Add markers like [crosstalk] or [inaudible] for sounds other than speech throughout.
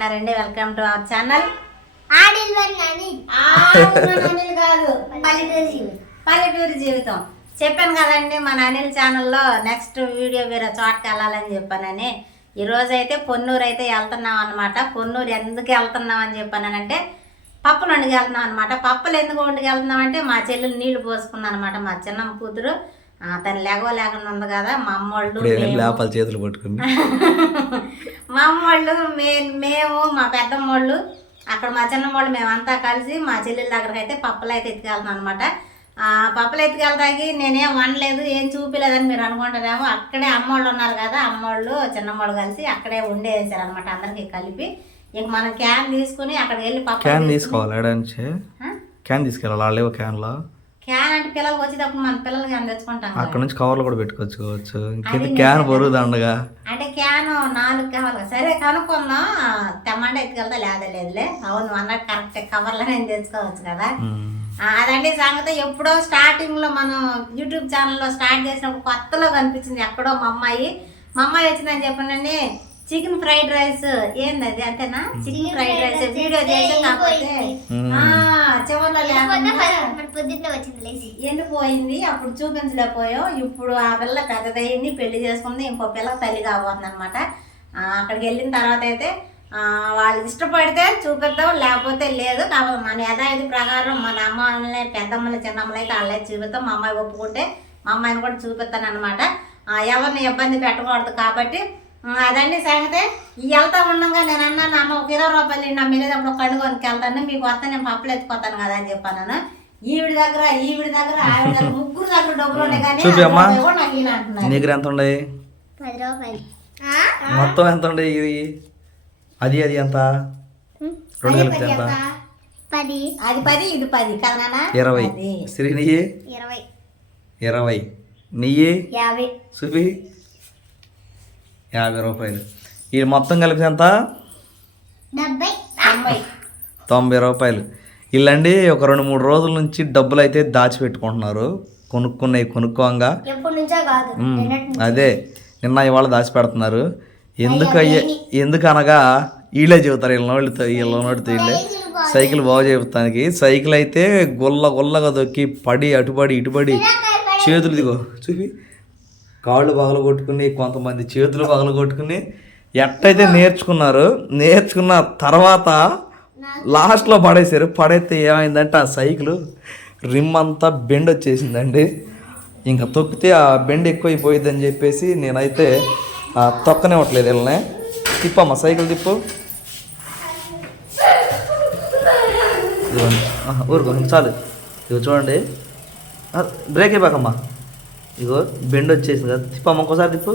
బాగున్నారండి? Welcome to our channel కాదు. పల్లెటూరు జీవితం. పల్లెటూరు జీవితం. చెప్పాను కదండి మన అనిల్ ఛానల్లో నెక్స్ట్ వీడియో వేరే చోటకి వెళ్ళాలని చెప్పానని. ఈ రోజు అయితే పొన్నూరు అయితే వెళ్తున్నాం అనమాట పొన్నూరు ఎందుకు వెళ్తున్నాం అని చెప్పానంటే పప్పులు వండుకు వెళ్తున్నాం అనమాట పప్పులు ఎందుకు వండుకు వెళ్తున్నాం అంటే మా చెల్లెలు నీళ్ళు పోసుకున్నాను అనమాట మా చిన్నమ్మ కూతురు. తను లేగవ లేకుండా ఉంది కదా మా అమ్మోళ్ళు లేపాల చేతులు పట్టుకుని. [laughs] మా అమ్మోళ్ళు మే మేము మా పెద్దమ్మోళ్ళు అక్కడ మా చిన్నమ్మోళ్ళు మేమంతా కలిసి మా చెల్లెల దగ్గరికి అయితే పప్పులు అయితే ఎత్తుకెళ్తాం అనమాట పప్పులు ఎత్తుకెళ్తాకి నేనేం వండలేదు ఏం చూపిలేదని మీరు అనుకుంటారేమో అక్కడే అమ్మోళ్ళు ఉన్నారు కదా అమ్మోళ్ళు చిన్నమ్మోళ్ళు కలిసి అక్కడే వండేసారు అనమాట అందరికి కలిపి. ఇక మనం క్యాన్ తీసుకుని అక్కడికి వెళ్ళి పప్పు క్యాన్ తీసుకోవాలి క్యాన్ తీసుకెళ్ళాలి? క్యాన్లో? పిల్లలకు వచ్చేటప్పుడు మన పిల్లలు క్యాన్ తెచ్చుకుంటాం కదా. అక్కడ నుంచి కవర్లు కూడా పెట్టుకోవచ్చు ఇంకేంది క్యాన్ బరువు దండగా అంటే క్యాన్ నాలుగు కావాలి సరే కనుక్కుందాం. తెమ్మంటే ఎత్తుకెళ్తా లేదా లేదులే. అవును అన్నట్టు కరెక్ట్ కవర్లో నేను తెచ్చుకోవచ్చు కదా. అదండి సంగతి. ఎప్పుడో స్టార్టింగ్లో మనం యూట్యూబ్ ఛానల్లో స్టార్ట్ చేసినప్పుడు కొత్తలో కనిపించింది ఎక్కడో మా అమ్మాయి. మా అమ్మాయి వచ్చిందని చెప్పండి చికెన్ ఫ్రైడ్ రైస్ ఏంది అది అంతేనా చికెన్ ఫ్రైడ్ రైస్ వీడియో చేసి కాకపోతే చివర్లో లేకుండా ఎండిపోయింది అప్పుడు చూపించలేకపోయాం ఇప్పుడు ఆ పిల్ల పెద్దదయ్యింది పెళ్ళి చేసుకుంది ఇంకో పిల్ల తల్లి కాబోతుంది అనమాట అక్కడికి వెళ్ళిన తర్వాత అయితే ఆ, వాళ్ళు ఇష్టపడితే చూపిద్దాం లేకపోతే లేదు. కాకపోతే మన యథావిధి ప్రకారం మన అమ్మల్ని పెద్దమ్మని చిన్నమ్మని అయితే వాళ్ళే చూపిద్దాం. మా అమ్మాయి ఒప్పుకుంటే మా అమ్మాయిని కూడా చూపిస్తాను అనమాట ఎవరిని ఇబ్బంది పెట్టకూడదు కాబట్టి అదండి సంగతే. ఈ వెళ్తా ఉండగా నేను అన్నాను అమ్మ ఒక ఇరవై రూపాయలు నా మీద అప్పుడు కళ్ళు వెళ్తాను మీకు వస్తే నేను పప్పులు ఎత్తుకోతాను కదా అని చెప్పాను ఈవిడ దగ్గర ఈవిడ దగ్గర ఆవిడ దగ్గర ముగ్గురు దగ్గర డబ్బులు ఉన్నాయి కానీ నీ దగ్గర ఎంత ఉండయి మొత్తం ఎంత ఉండయి ఇది? అది అది ఎంత? రెండు కలిపితే ఎంత? పది. అది పది ఇది పది కదా నాన్న? ఇరవై. శ్రీ నెయ్యి ఇరవై. ఇరవై. నెయ్యి యాభై. చూపి. యాభై రూపాయలు. ఇది మొత్తం కలిపి ఎంత? తొంభై. రూపాయలు. వీళ్ళండి ఒక రెండు మూడు రోజుల నుంచి డబ్బులు అయితే దాచిపెట్టుకుంటున్నారు. కొనుక్కున్నాయి కొనుక్కోంగా. ఎప్పటి నుంచో కాదు ఉమ్, నిన్నటి అదే నిన్న ఇవాళ దాచిపెడుతున్నారు. ఎందుకు అయ్యే ఎందుకు అనగా వీళ్ళే చెబుతారు వీళ్ళ నోళ్ళతో వీళ్ళ నోటితో వీళ్ళే. సైకిల్ బాగు. చెబుతానికి సైకిల్ అయితే గుల్ల గుల్లగా దొక్కి పడి అటుపడి ఇటుపడి చేతులు దిగో చూపి. కాళ్ళు పగలగొట్టుకుని కొంతమంది చేతులు పగలగొట్టుకుని ఎట్టయితే నేర్చుకున్నారు నేర్చుకున్న తర్వాత లాస్ట్లో పడేశారు. పడైతే ఏమైందంటే ఆ సైకిల్ రిమ్ అంతా బెండ్ వచ్చేసిందండి. ఇంకా తొక్కితే ఆ బెండ్ ఎక్కువైపోయిందని చెప్పేసి నేనైతే తొక్కనే తొక్కనివ్వట్లేదు వీళ్ళని. తిప్పమ్మా సైకిల్ తిప్పు. ఊరుకో చాలు. ఇవి చూడండి. బ్రేక్ అయిపోకమ్మా. ఇగో బెండ్ వచ్చేసింది కదా. తిప్పమ్మ ఇంకోసారి తిప్పు.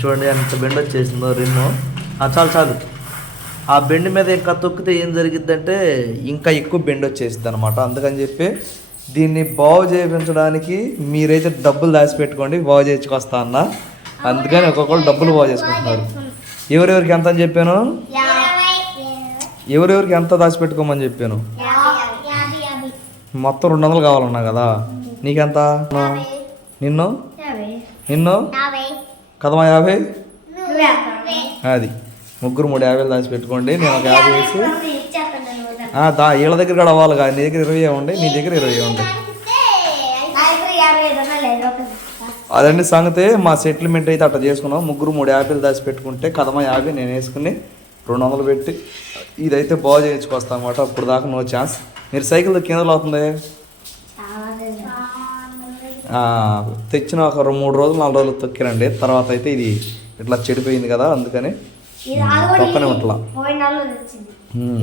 చూడండి ఎంత బెండ్ వచ్చేసిందో ఆ, చాలు చాలు. ఆ బెండ్ మీద ఇంకా తొక్కితే ఏం జరిగిద్దంటే ఇంకా ఎక్కువ బెండ్ వచ్చేసింది అనమాట అందుకని చెప్పి దీన్ని బాగు చేయించడానికి మీరైతే డబ్బులు దాచిపెట్టుకోండి బాగు చేయించుకొస్తా అన్న. అందుకని ఒక్కొక్కరు డబ్బులు బాగు చేసుకుంటున్నారు. ఎవరెవరికి ఎంత అని చెప్పాను? ఎవరెవరికి ఎంత దాచిపెట్టుకోమని చెప్పాను? మొత్తం రెండు వందలు కావాలన్నా కదా. నీకెంత? నిన్ను? యాభై. నిన్ను? యాభై. కదమా యాభై? యాభై. అది. ముగ్గురు మూడు యాభైలు దాచిపెట్టుకోండి నేను ఒక యాభై వేసి దా వీళ్ళ దగ్గర కూడా అవ్వాలి కదా నీ దగ్గర ఇరవై ఉండే నీ దగ్గర ఇరవై ఉండే యాభై అదండి సంగతి. మా సెటిల్మెంట్ అయితే అట్లా చేసుకున్నాం. ముగ్గురు మూడు యాభైలు దాచి పెట్టుకుంటే కదమ యాభై నేను వేసుకుని రెండు వందలు పెట్టి ఇదైతే బాగు చేయించుకొస్తాం అనమాట అప్పుడు దాకా నో ఛాన్స్. మీరు సైకిల్ కిందలో అవుతుంది తెచ్చిన ఒక మూడు రోజులు నాలుగు రోజులు తొక్కిరండి తర్వాత అయితే ఇది ఇట్లా చెడిపోయింది కదా అందుకని తొక్కనే ఉంటలా. ఉమ్.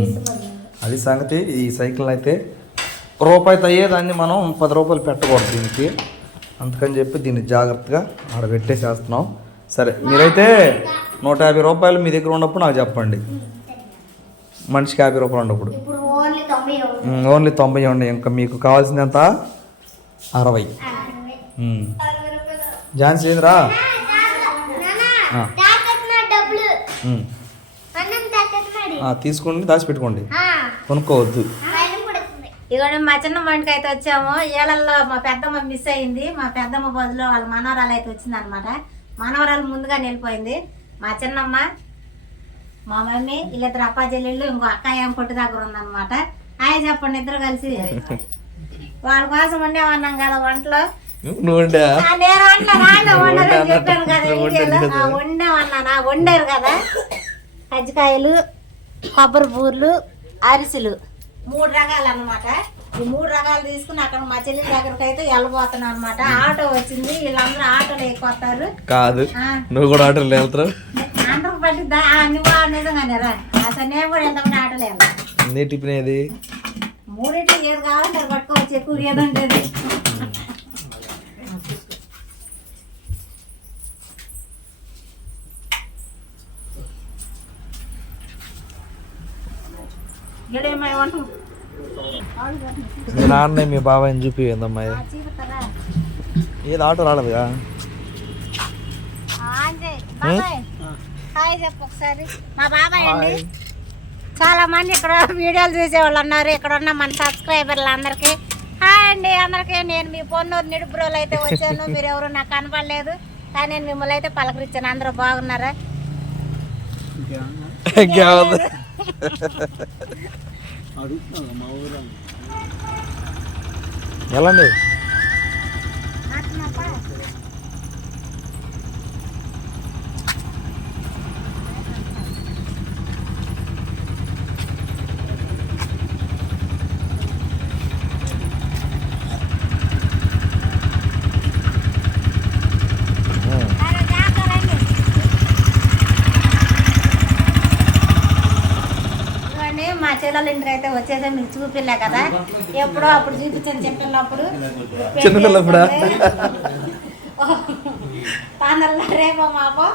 అది సంగతి ఈ సైకిల్ అయితే రూపాయి అయ్యేదాన్ని మనం పది రూపాయలు పెట్టకూడదు దీనికి. అందుకని చెప్పి దీన్ని జాగ్రత్తగా ఆడ పెట్టేసేస్తున్నాం. సరే మీరైతే నూట యాభై రూపాయలు మీ దగ్గర ఉన్నప్పుడు నాకు చెప్పండి. మనిషికి యాభై రూపాయలు ఉన్నప్పుడు ఓన్లీ తొంభై ఉండి ఇంకా మీకు కావాల్సింది ఎంత అరవై అరవై. ఉమ్. అరవై రూపాయలు. ఝాన్సీ తీసుకోండి దాచిపెట్టుకోండి. ఆ, కొనుక్కోవద్దు. ఆయన. ఇదిగోండి మా చిన్న వంటకి అయితే వచ్చాము. ఏళ్ళల్లో మా పెద్దమ్మ మిస్ అయింది. మా పెద్దమ్మ బదులు వాళ్ళ మనవరాలు అయితే వచ్చింది అనమాట మనవరాలు ముందుగా వెళ్ళిపోయింది మా చిన్నమ్మ మా మమ్మీ వీళ్ళిద్దరు అప్పా చెల్లెళ్ళు ఇంకో అక్క ఏం కొట్టు దగ్గర ఉందన్నమాట. హాయ్ చెప్పండి ఇద్దరు కలిసి. [laughs] వాళ్ళ కోసం వండేమన్నాం కదా వంటలు. వండారు కదా? కజ్జికాయలు కొబ్బరి బూర్లు అరిసెలు. మూడు రకాలు అన్నమాట. ఈ మూడు రకాలు తీసుకుని అక్కడ మా చెల్లి దగ్గరికి అయితే వెళ్ళబోతున్నాను అనమాట ఆటో వచ్చింది వీళ్ళందరూ ఆటోలో ఎక్కువస్తారు కాదు నువ్వు కూడా ఆటోలు వెళ్తారు అందరూ పట్టిద్దా? నువ్వు నిజంగానే రా. అసలు నేను కూడా ఎంతమంది ఆటోలో వెళ్ళాను నీ టిఫిన్ ఏది? ఏది అది పట్టుకోవచ్చు ఎక్కువ ఏదంటే ఏమై మీ నాన్న మీ బాబాయ్ని చూపి చీపుతారా ఏది ఆటో రాలేదుగా? బాబాయ్. హాయ్ చెప్పు ఒకసారి. మా బాబాయ్ అండి. చాలా మంది ఇక్కడ వీడియోలు చూసేవాళ్ళు ఉన్నారు ఇక్కడ ఉన్న మన సబ్స్క్రైబర్లు అందరికీ. హాయ్ అండి. అందరికీ నేను మీ పొన్నూరు నిడుపురోలు అయితే వచ్చాను. మీరు ఎవరు నాకు కనపడలేదు. కానీ నేను మిమ్మల్ని అయితే పలకరించాను. అందరూ బాగున్నారా? [laughs] అడుగుతున్నాను మా ఊరు ఎలా జాగ్రత్తలండి. ఇదిగోండి, మా చెల్లెల ఇంటికి అయితే వచ్చేసే మీకు చూపిలే కదా? ఎప్పుడో అప్పుడు చూపించాను చెప్పినప్పుడు చిన్నపిల్లప్పుడా? [laughs] పందల్లో రేపో మాపో?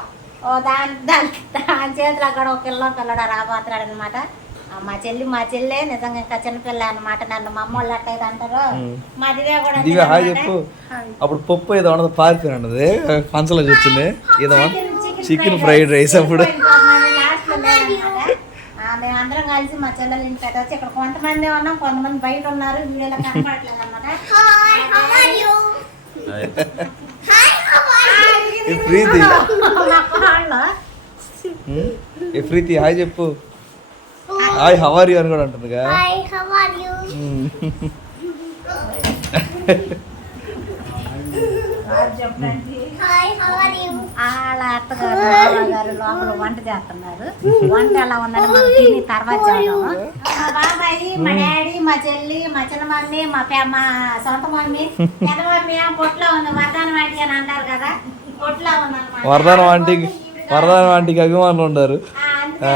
ఓ దాని దాని దాని చేతిలో అక్కడ ఒక పిల్ల పిల్లడు రాబోతున్నాడు అనమాట మా చెల్లి మా చెల్లె నిజంగా ఇంకా చిన్నపిల్ల అనమాట నన్ను మా అమ్మ వాళ్ళు అంటారు. మా దివ్య కూడా దివ్య హాయ్. చెప్పు. అప్పుడు పప్పు ఏదో ఉండదు పారిపోయినది ఫంక్షన్లో వచ్చింది ఏదో చికెన్ ఫ్రైడ్ రైస్ అప్పుడు. మేమందరం కలిసి మా చెల్లెల ఇంటికి అయితే వచ్చి ఇక్కడ కొంతమంది ఉన్నాం కొంతమంది బయట ఉన్నారు. వీడియోలో కనపడట్లేదు అనమాట hi how are you hi how are you ఏ ప్రీతి ఏ హాయ్ చెప్పు. హాయ్ హవర్ యూ అని కూడా అంటుందిగా hi how are you um. Hi how are you వాళ్ళ అత్తగారు మామగారు లోపల వంట చేస్తున్నారు. వంట ఎలా ఉందని మనం తిని తర్వాత చేద్దాము. మా బాబాయ్ మా డాడీ మా చెల్లి మా చిన్న మమ్మీ మా పే మా సొంత మమ్మీ పెద్ద మమ్మీ పొట్లో ఉంది వరదానం ఆంటీ అని అంటారు కదా పొట్లో ఉందన్నమాట. వరదానం ఆంటీకి వరదానం ఆంటీకి అభిమానులు. ఆ,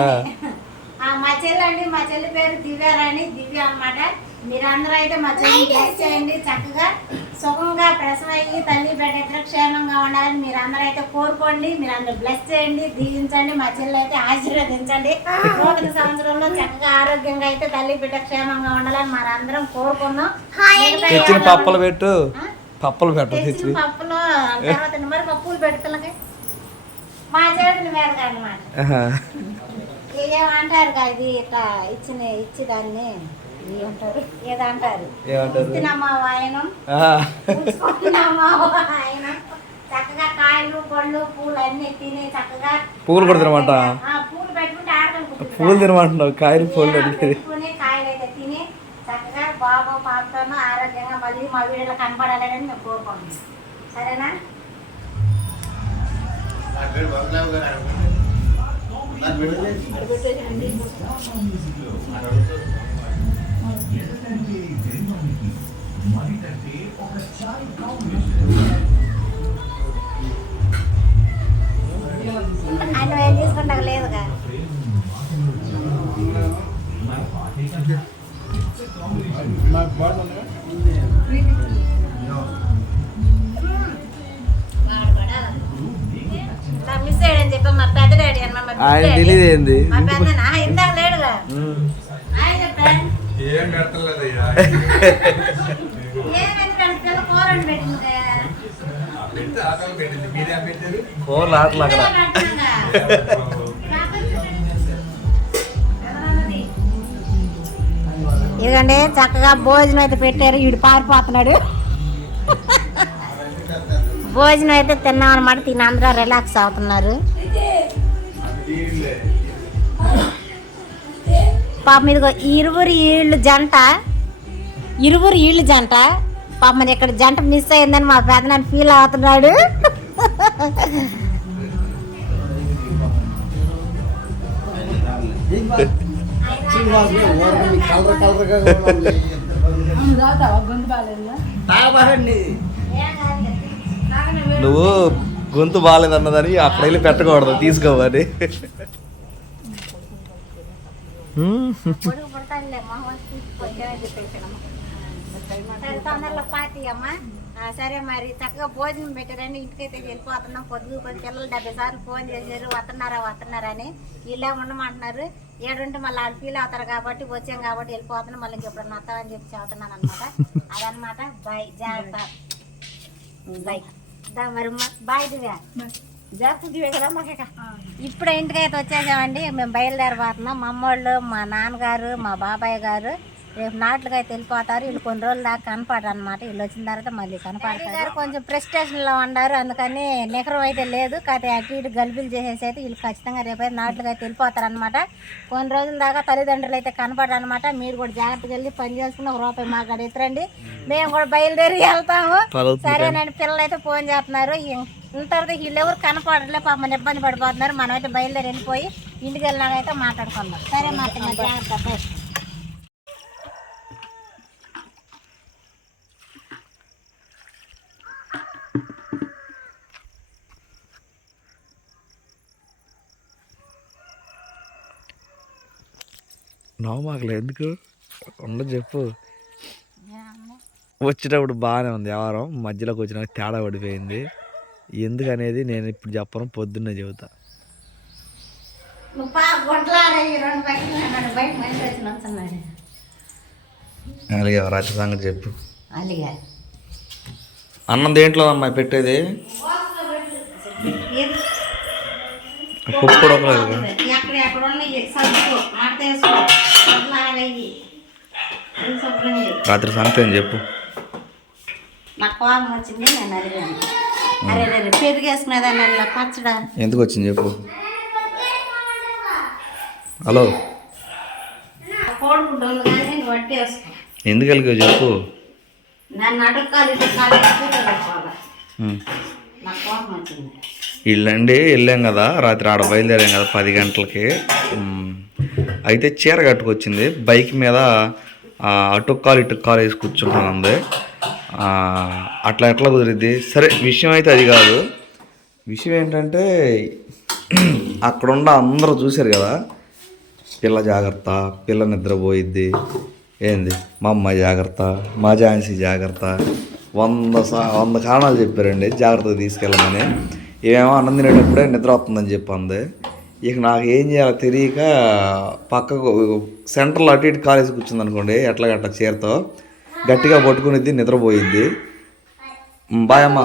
మా చెల్లి అండి మా చెల్లి పేరు దివ్యారాణి దివ్య అన్నమాట. మీరందరూ అయితే మా చెల్లి బ్లెస్ చేయండి చక్కగా సుఖంగా ప్రసవం అయ్యి తల్లి బిడ్డ ఇద్దరు క్షేమంగా ఉండాలని మీరందరూ అయితే కోరుకోండి. మీరందరూ బ్లెస్ చేయండి దీవించండి మా చెల్లి అయితే ఆశీర్వదించండి. నూతన సంవత్సరంలో చక్కగా ఆరోగ్యంగా అయితే తల్లి బిడ్డ క్షేమంగా ఉండాలని మనందరం కోరుకుందాం. తెచ్చిన పప్పలు పెట్టు? పప్పలు పెట్టు తెచ్చిన పప్పులో తర్వాత మరి పప్పులు పెడుతులకి మా చేతుల మీద అనమాట. ఏమంటారు కదా ఇది ఇట్లా ఇచ్చిన ఇచ్చి దాన్ని. ఏదంటారు? ఏమంటారు? చక్కగా కాయలు పళ్ళు పూలు అన్ని తిని చక్కగా పూలు కూడా తినమంట? పూలు పెట్టుకుంటే ఆడతాను పూలు తినమంటున్నావు. కాయలు పూలు పెట్టుకుని కాయలు అయితే తిని చక్కగా బాబు పాపతోనూ ఆరోగ్యంగా మళ్ళీ మా వీడియోలో కనపడాలని మేము సరేనా? ఏం తీసుకుంటా లేదుగా నా మిస్ అయ్యాడని చెప్పి మా పెద్ద డాడీ అన్న మా ఆయన. తెలియదు ఏంది? మా పెద్ద నా ఇందాక లేడుగా. మీరేం పెట్టారు కూరలు ఆటలు అక్కడ. ఇదిగండి చక్కగా భోజనం అయితే పెట్టారు. వీడు పారిపోతున్నాడు. భోజనం అయితే తిన్నాం అనమాట తిని అందరూ రిలాక్స్ అవుతున్నారు. పాపం ఇదిగో ఈ ఇరువురు ఈళ్ళు జంట. ఇరువురు ఈళ్ళు జంట. పాపం మరి ఇక్కడ జంట మిస్ అయిందని మా పెదనాన్న ఫీల్ అవుతున్నాడు. నువ్వు గొంతు బాగాలేదన్నదని అక్కడ వెళ్ళి పెట్టకూడదు తీసుకోవాలి. తొందరలో పార్టీ అమ్మా సరే మరి చక్కగా భోజనం పెట్టారని ఇంటికైతే వెళ్ళిపోతున్నాం పొద్దు కొద్ది పిల్లలు డెబ్బై సార్లు ఫోన్ చేశారు వస్తున్నారా వస్తున్నారని ఇలా ఉండమంటున్నారు ఏడుంటే మళ్ళీ వాళ్ళు ఫీల్ అవుతారు కాబట్టి వచ్చాం కాబట్టి వెళ్ళిపోతున్నాం మళ్ళీ ఇంకెప్పుడు వస్తామని చెప్పి చెబుతున్నాను అనమాట అదనమాట బాయ్ జాగ్రత్త బాయ్. దా మరి బాయ్ దివ్యా ఇప్పుడు ఇంటికైతే వచ్చేసామండి. మేము బయలుదేరిపోతున్నాం మా అమ్మోళ్ళు మా నాన్నగారు మా బాబాయ్ గారు రేపు నాట్లుగా అయితే వెళ్ళిపోతారు. వీళ్ళు కొన్ని రోజులు దాకా కనపడరు అనమాట వీళ్ళు వచ్చిన తర్వాత మళ్ళీ కనపడతారు. కొంచెం ప్రెస్టేషన్లో ఉన్నారు. అందుకని నికరం అయితే లేదు. కాకపోతే అటు ఇటు గల్బీలు చేసేసి అయితే వీళ్ళు ఖచ్చితంగా రేపైతే నాట్లుగా అయితే వెళ్ళిపోతారు అనమాట కొన్ని రోజుల దాకా తల్లిదండ్రులు అయితే కనపడరు అనమాట మీరు కూడా జాగ్రత్తగా వెళ్ళి పని చేసుకుని ఒక రూపాయి మాకు అక్కడ ఎత్తరండి మేము కూడా బయలుదేరి వెళ్తాము. సరేనండి పిల్లలు అయితే ఫోన్ చేస్తున్నారు. ఇంతవరకు వీళ్ళు ఎవరు కనపడలే పాపం ఇబ్బంది పడిపోతున్నారు. మనం అయితే బయలుదేరి వెళ్ళిపోయి ఇంటికి వెళ్ళినాకైతే మాట్లాడుకుందాం. సరే మాట జాగ్రత్త ఎందుకు? ఉండదు చెప్పు. వచ్చేటప్పుడు బాగానే ఉంది వ్యవహారం. మధ్యలోకి వచ్చినాక తేడా పడిపోయింది. ఎందుకు అనేది నేను ఇప్పుడు చెప్పను పొద్దున్నే చెబుతా. అలాగే రాత్రి సంగతి చెప్పు. అలిగా. అన్నం దేంట్లో అమ్మాయి పెట్టేది? పప్పు కూడా రాత్రి సంగతి ఏం చెప్పు. నాకు కోపం వచ్చింది నేను అడిగాను. అరే రే పెరుగు వేసుకునేదాన్ని అలా పచ్చడా? ఎందుకు వచ్చింది చెప్పు. హలో. ఎందుకు వెళ్ళిగా చెప్పు. నన్ను అడుక్కాలి ఇల్లండి వెళ్ళాం కదా రాత్రి ఆడ బయలుదేరాం కదా పది గంటలకి. అయితే చీర కట్టుకొచ్చింది బైక్ మీద ఆ, అటు కాలు ఇటు కాలు వేసి కూర్చుంటాను అంది ఆ, అట్లా ఎట్లా కుదిరిద్ది? సరే విషయం అయితే అది కాదు. విషయం ఏంటంటే అక్కడున్న అందరూ చూశారు కదా? పిల్ల జాగ్రత్త పిల్ల నిద్రపోయిద్ది. ఏంది? మా అమ్మ జాగ్రత్త మా ఝాన్సీ జాగ్రత్త. వంద సా వంద కారణాలు చెప్పారండి. జాగ్రత్తగా తీసుకెళ్ళమని. ఏమో అన్నం తినేటప్పుడే నిద్ర వస్తుందని చెప్పింది. ఇక నాకు ఏం చేయాలో తెలియక పక్కకు సెంటర్లో అటు ఇటు కాలేసి కూర్చుంది అనుకోండి ఎట్లా గట్ట చీరతో గట్టిగా పట్టుకునిద్ది నిద్రపోయిద్ది. ఉమ్, బాయ్ అమ్మ.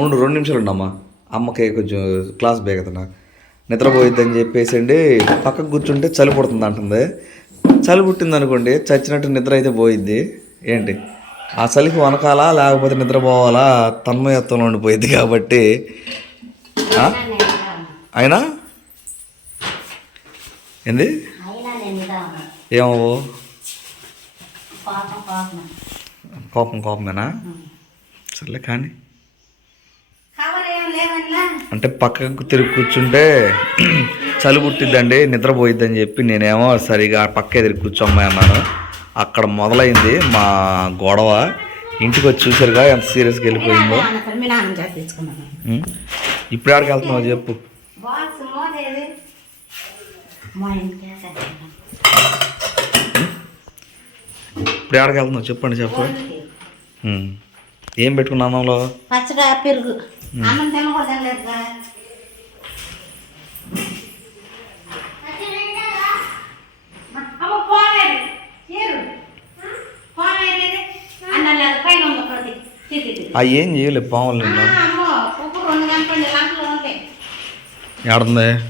ఉండు రెండు నిమిషాలు ఉండమ్మా. అమ్మకి కొంచెం క్లాస్ బేగతున్నా నిద్రపోయిద్దని చెప్పేసి అండి పక్కకు కూర్చుంటే చలి పుడుతుంది అంటుంది. చలి పుట్టింది అనుకోండి చచ్చినట్టు నిద్ర అయితే పోయిద్ది. ఏంటి? ఆ చలికి వనకాలా లేకపోతే నిద్రపోవాలా? తన్మయత్వంలో ఉండిపోయింది కాబట్టి? అయినా? ఏంది. ఏమవు కోపం కోపం కోపం కోపమేనా సర్లే కానీ. అంటే పక్కకు తిరిగి కూర్చుంటే చలి పుట్టిద్దండి నిద్రపోయిద్దని చెప్పి నేనేమో సరిగా పక్క ఎదురు కూర్చోమ్మాయి అన్నాను. అక్కడ మొదలైంది మా గొడవ. ఇంటికి వచ్చి చూసారుగా ఎంత సీరియస్గా వెళ్ళిపోయిందో? ఇప్పుడు ఎక్కడికి వెళ్తున్నావు చెప్పు బాక్స్ మోదేది మా ఇంటికి వేసేస్తాను. ఇప్పుడు ఎక్కడికి వెళ్తున్నావు? చెప్పండి చెప్పు. ఏం పెట్టుకున్నా అన్నంలో? పచ్చడి పెరుగు. అన్నం తినకూడదు. ఆ ఏం చేయలేదు పాములు నిన్ను ఆ,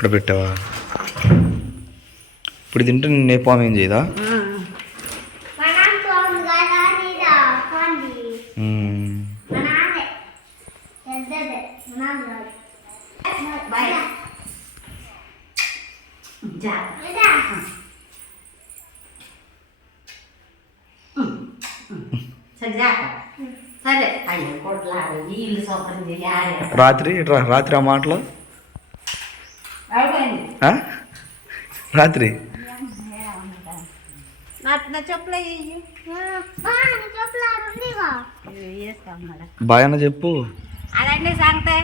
ఇక్కడ పెట్టావా? ఇప్పుడు తింటే నేను ఏ పాము ఏం చేయదా? రాత్రి రాత్రి ఆ మాటలో? రాత్రి? బాగా చెప్పు. అదండి సంగతే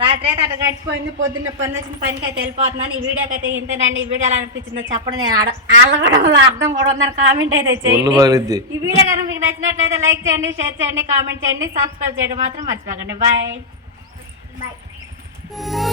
రాత్రి అయితే అట్లా గడిచిపోయింది పొద్దున్న పని వచ్చిన పనికి అయితే వెళ్ళిపోతున్నాను. ఈ వీడియోకి అయితే ఇంతేనండి ఈ వీడియో ఎలా అనిపించిందో చెప్పండి నేను అలగడంలో అర్థం కూడా ఉందని కామెంట్ అయితే చేయండి ఈ వీడియో కనుక మీకు నచ్చినట్లయితే లైక్ చేయండి షేర్ చేయండి కామెంట్ చేయండి సబ్స్క్రైబ్ చేయడం మాత్రం మర్చిపోకండి. Bye Bye.